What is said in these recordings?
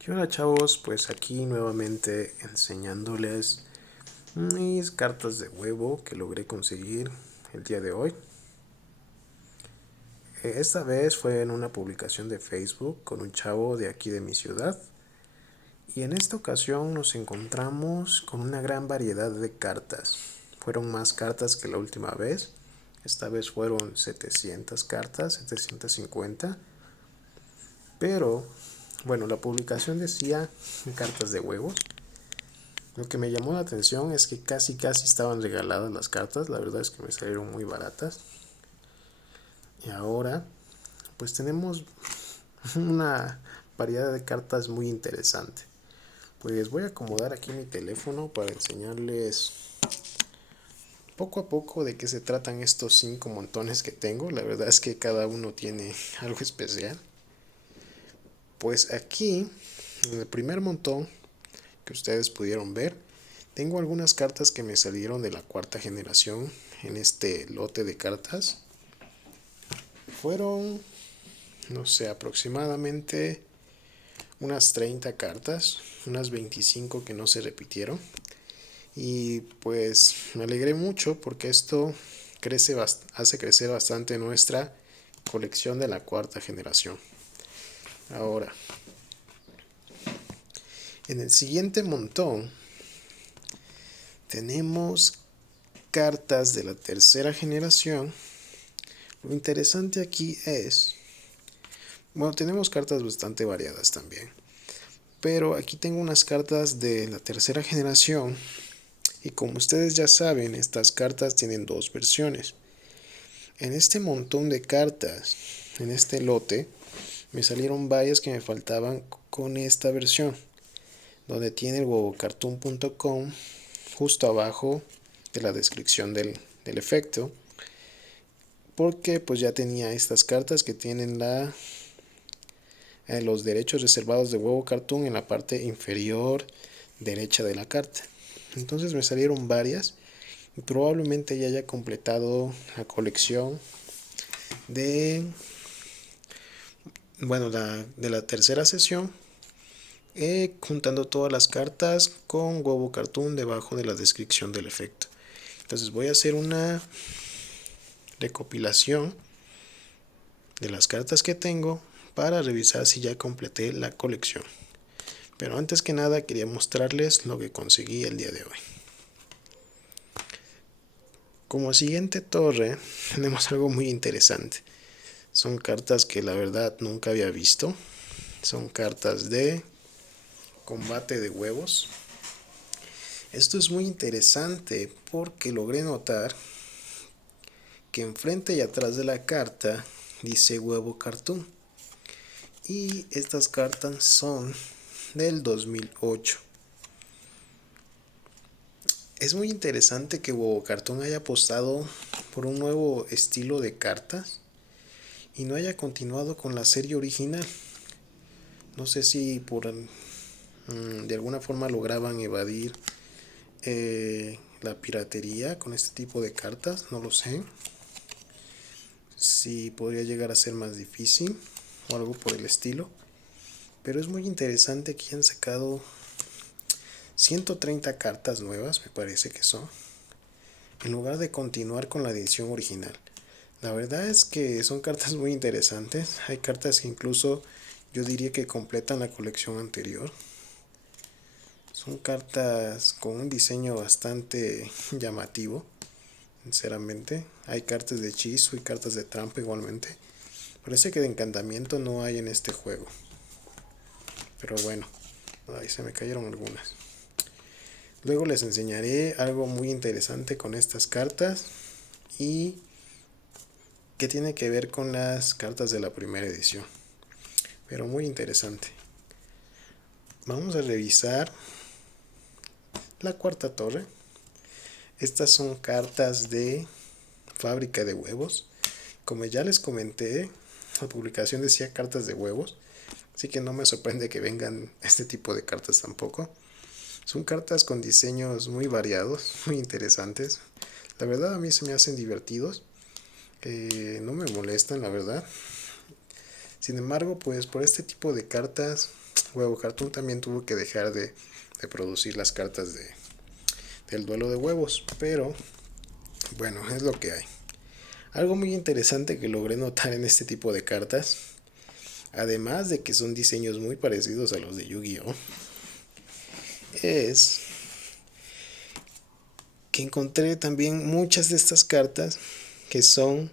¿Qué onda, chavos? Pues aquí nuevamente enseñándoles mis cartas de huevo que logré conseguir el día de hoy. Esta vez fue en una publicación de Facebook con un chavo de aquí de mi ciudad. Y en esta ocasión nos encontramos con una gran variedad de cartas. Fueron más cartas que la última vez. Esta vez fueron 700 cartas, 750. Pero, bueno, la publicación decía cartas de huevos. Lo que me llamó la atención es que casi estaban regaladas las cartas. La verdad es que me salieron muy baratas. Y ahora pues tenemos una variedad de cartas muy interesante. Pues voy a acomodar aquí mi teléfono para enseñarles poco a poco de qué se tratan estos 5 montones que tengo. La verdad es que cada uno tiene algo especial. Pues aquí, en el primer montón que ustedes pudieron ver, tengo algunas cartas que me salieron de la cuarta generación en este lote de cartas. Fueron, no sé, aproximadamente unas 30 cartas, unas 25 que no se repitieron. Y pues me alegré mucho porque esto hace crecer bastante nuestra colección de la cuarta generación. Ahora, en el siguiente montón tenemos cartas de la tercera generación. Lo interesante aquí es, bueno, tenemos cartas bastante variadas también, pero aquí tengo unas cartas de la tercera generación y como ustedes ya saben, estas cartas tienen dos versiones. En este montón de cartas, en este lote, me salieron varias que me faltaban con esta versión, donde tiene el huevocartoon.com justo abajo de la descripción del efecto, porque pues ya tenía estas cartas que tienen los derechos reservados de Huevo Cartoon en la parte inferior derecha de la carta. Entonces me salieron varias y probablemente ya haya completado la colección de, bueno, de la tercera sesión, juntando todas las cartas con Huevo Cartoon debajo de la descripción del efecto. Entonces voy a hacer una recopilación de las cartas que tengo para revisar si ya completé la colección. Pero antes que nada quería mostrarles lo que conseguí el día de hoy. Como siguiente torre tenemos algo muy interesante. Son cartas que la verdad nunca había visto. Son cartas de combate de huevos. Esto es muy interesante porque logré notar que enfrente y atrás de la carta dice Huevo Cartoon. Y estas cartas son del 2008. Es muy interesante que Huevo Cartoon haya apostado por un nuevo estilo de cartas y no haya continuado con la serie original. No sé si de alguna forma lograban evadir la piratería con este tipo de cartas, no lo sé. Si podría llegar a ser más difícil o algo por el estilo. Pero es muy interesante que hayan sacado 130 cartas nuevas, me parece que son, en lugar de continuar con la edición original. La verdad es que son cartas muy interesantes. Hay cartas que incluso yo diría que completan la colección anterior. Son cartas con un diseño bastante llamativo, sinceramente. Hay cartas de hechizo y cartas de trampa igualmente. Parece que de encantamiento no hay en este juego. Pero bueno, ahí se me cayeron algunas. Luego les enseñaré algo muy interesante con estas cartas y que tiene que ver con las cartas de la primera edición. Pero muy interesante. Vamos a revisar la cuarta torre. Estas son cartas de fábrica de huevos. Como ya les comenté, la publicación decía cartas de huevos, así que no me sorprende que vengan este tipo de cartas tampoco. Son cartas con diseños muy variados, muy interesantes. La verdad a mí se me hacen divertidos. No me molestan, la verdad. Sin embargo, pues por este tipo de cartas, Huevo Cartoon también tuvo que dejar de producir las cartas del duelo de huevos. Pero bueno, es lo que hay. Algo muy interesante que logré notar en este tipo de cartas, además de que son diseños muy parecidos a los de Yu-Gi-Oh, es que encontré también muchas de estas cartas que son,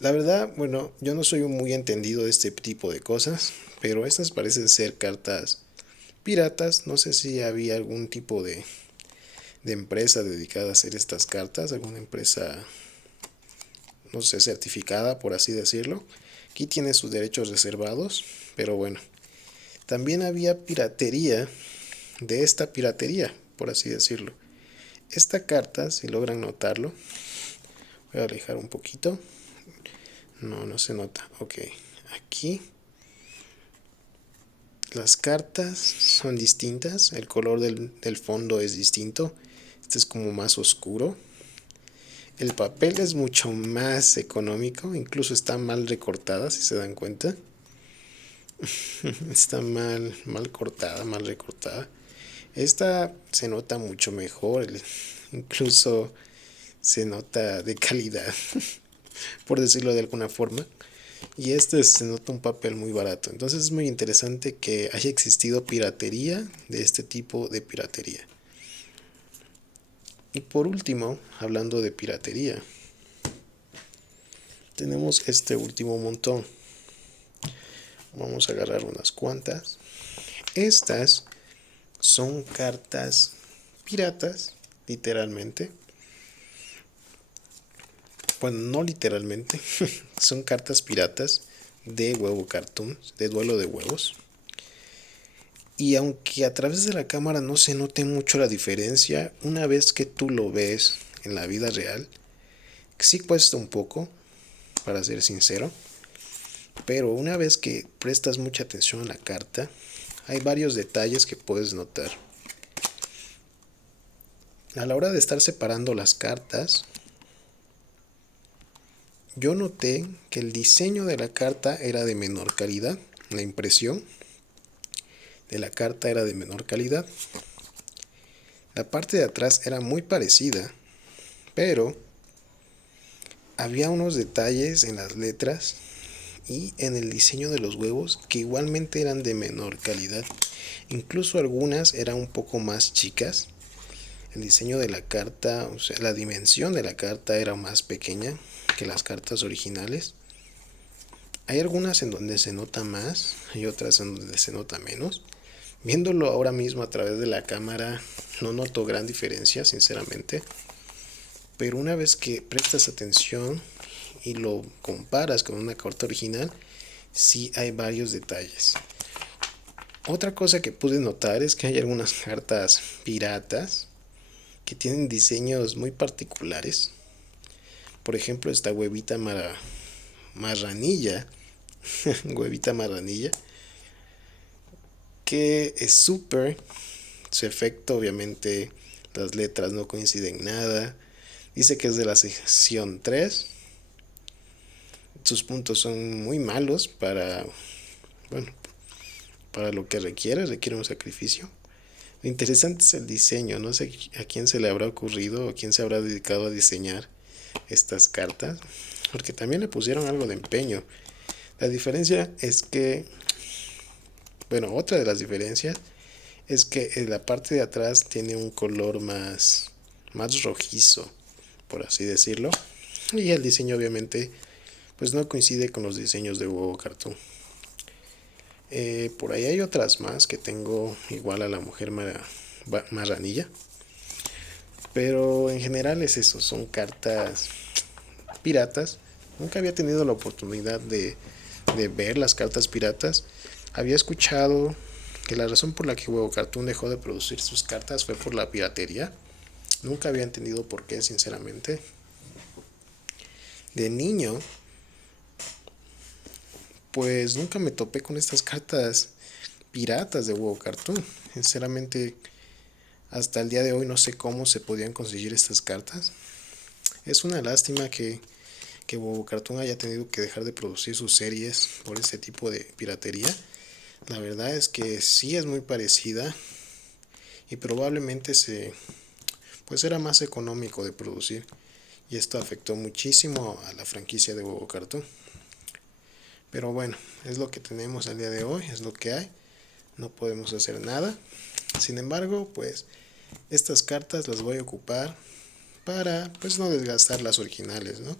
la verdad, bueno, yo no soy muy entendido de este tipo de cosas, pero estas parecen ser cartas piratas. No sé si había algún tipo de empresa dedicada a hacer estas cartas, alguna empresa, no sé, certificada, por así decirlo. Aquí tiene sus derechos reservados, pero bueno, también había piratería de esta piratería, por así decirlo. Esta carta, si logran notarlo, voy a alejar un poquito. No, no se nota. Ok, aquí las cartas son distintas, el color del fondo es distinto. Este es como más oscuro. El papel es mucho más económico, incluso está mal recortada, si se dan cuenta. Está mal cortada, mal recortada. Esta se nota mucho mejor, incluso se nota de calidad, por decirlo de alguna forma. Y este se nota un papel muy barato. Entonces es muy interesante que haya existido piratería de este tipo de piratería. Y por último, hablando de piratería, tenemos este último montón. Vamos a agarrar unas cuantas. Estas son cartas piratas, literalmente. Bueno, no literalmente. Son cartas piratas de Huevo Cartoon, de duelo de huevos. Y aunque a través de la cámara no se note mucho la diferencia, una vez que tú lo ves en la vida real, sí cuesta un poco, para ser sincero. Pero una vez que prestas mucha atención a la carta, hay varios detalles que puedes notar. A la hora de estar separando las cartas, yo noté que el diseño de la carta era de menor calidad. La impresión de la carta era de menor calidad. La parte de atrás era muy parecida, pero había unos detalles en las letras y en el diseño de los huevos que igualmente eran de menor calidad. Incluso algunas eran un poco más chicas. El diseño de la carta, o sea, la dimensión de la carta era más pequeña que las cartas originales. Hay algunas en donde se nota más, hay otras en donde se nota menos. Viéndolo ahora mismo a través de la cámara, no noto gran diferencia, sinceramente. Pero una vez que prestas atención y lo comparas con una carta original, sí hay varios detalles. Otra cosa que pude notar es que hay algunas cartas piratas que tienen diseños muy particulares. Por ejemplo, esta marranilla, huevita marranilla, que es súper. Su efecto, obviamente, las letras no coinciden nada. Dice que es de la sección 3. Sus puntos son muy malos bueno, para lo que requiere un sacrificio. Lo interesante es el diseño. No sé a quién se le habrá ocurrido o quién se habrá dedicado a diseñar estas cartas, porque también le pusieron algo de empeño. La diferencia es que, bueno, otra de las diferencias es que en la parte de atrás tiene un color más rojizo, por así decirlo, y el diseño obviamente pues no coincide con los diseños de Huevo Cartoon. Por ahí hay otras más que tengo igual a la mujer marranilla, pero en general es eso, son cartas piratas. Nunca había tenido la oportunidad de ver las cartas piratas. Había escuchado que la razón por la que Huevo Cartoon dejó de producir sus cartas fue por la piratería. Nunca había entendido por qué, sinceramente. De niño, pues nunca me topé con estas cartas piratas de Huevo Cartoon. Sinceramente, hasta el día de hoy no sé cómo se podían conseguir estas cartas. Es una lástima que que Huevo Cartoon haya tenido que dejar de producir sus series por este tipo de piratería. La verdad es que sí es muy parecida y probablemente pues era más económico de producir, y esto afectó muchísimo a la franquicia de Huevo Cartoon. Pero bueno, es lo que tenemos al día de hoy, es lo que hay, no podemos hacer nada. Sin embargo, pues estas cartas las voy a ocupar para pues no desgastar las originales, ¿no?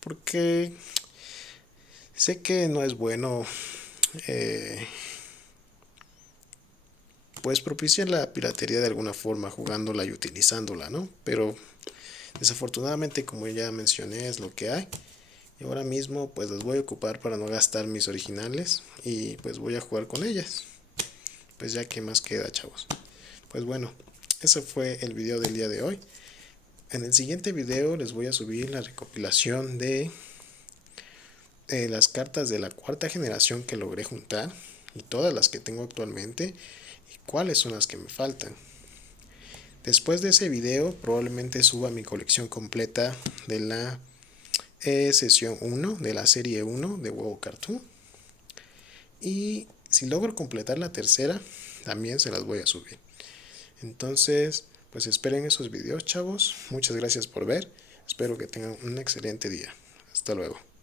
Porque sé que no es bueno eh, pues propiciar la piratería de alguna forma jugándola y utilizándola, ¿no? Pero desafortunadamente, como ya mencioné, es lo que hay. Y ahora mismo pues las voy a ocupar para no gastar mis originales y pues voy a jugar con ellas. Pues ya que más queda, chavos. Pues bueno, ese fue el video del día de hoy. En el siguiente video les voy a subir la recopilación de las cartas de la cuarta generación que logré juntar y todas las que tengo actualmente y cuáles son las que me faltan. Después de ese video probablemente suba mi colección completa de la sesión 1 de la serie 1 de Huevo Cartoon, y si logro completar la tercera también se las voy a subir. Entonces pues esperen esos videos, chavos. Muchas gracias por ver, espero que tengan un excelente día. Hasta luego.